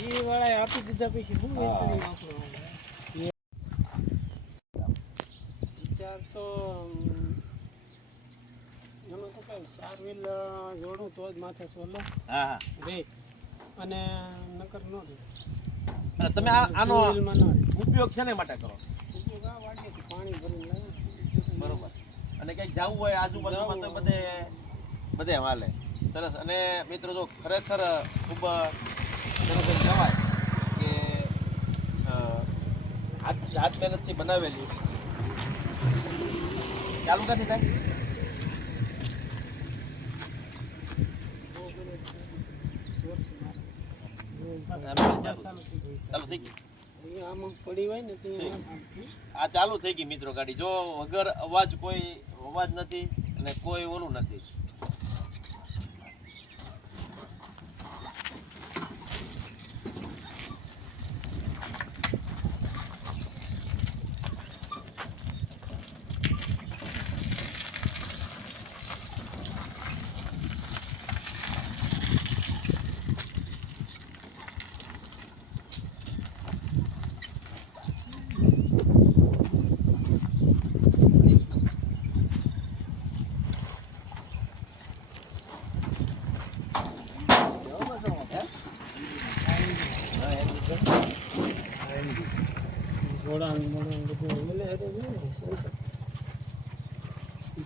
ઈ વાળાએ આપી દીધા પછી હા. વિચાર તો એમાં તો કઈ ચાર વ્હીલ જોડું તો જ માથે સોલો. હા હા. અને નકર નો રે તમે આ આનો ઉપયોગ છે નો માટે કરો? ઉપયોગ આ પાણી ભરીને બરોબર. અને ક્યાંક જવું હોય આજુબાજુમાં તો બધે બધે હાલે. સરસ. અને મિત્રો જો ખરેખર ખૂબ કહેવાય કે હાથ હાથ મહેનતથી બનાવેલી ચાલુ નથી થાય. ચાલુ થઈ ગઈ. આ ચાલુ થઈ ગઈ મિત્રો ગાડી જો વગર અવાજ કોઈ અવાજ નથી અને કોઈ ઓલું નથી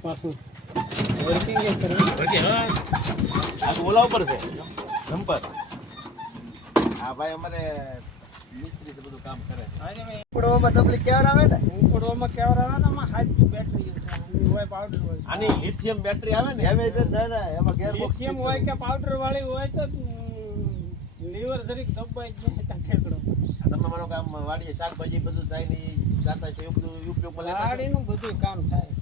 પાછું આ ઓલા ઉપર છે. આ ભાઈ અમારે મિસ્ત્રી બધું કામ કરે આજે ભાઈ પડવામાં તકલીફ ક્યારે આવે ને? ઉપડવામાં કેવર આવે ને આમાં હાથની બેટરી હોય પાવડર હોય આની લિથિયમ બેટરી આવે ને? એમ ના ના એમાં ગેર લિથિયમ હોય કે પાવડર વાળી હોય તો લીવર જરીક દબાઈ જાય ત્યાં ઠેકડો. તમે મારો કે આમ વાડીએ શાકભાજી બધું થાય ને જાતા છે એવું બધું ઉપયોગમાં લેતા વાડી વાડીનું બધું કામ થાય.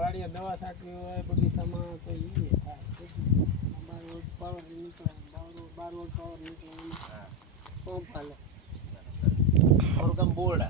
વાડીએ દવા છાંટવી હોય બગીચામાં તો ઈ થાય. બાર વોલ્ટ પાવર નીકળે બાર બાર પાવર નીકળે પંપ હાલે. મારું કામ બોર્ડ?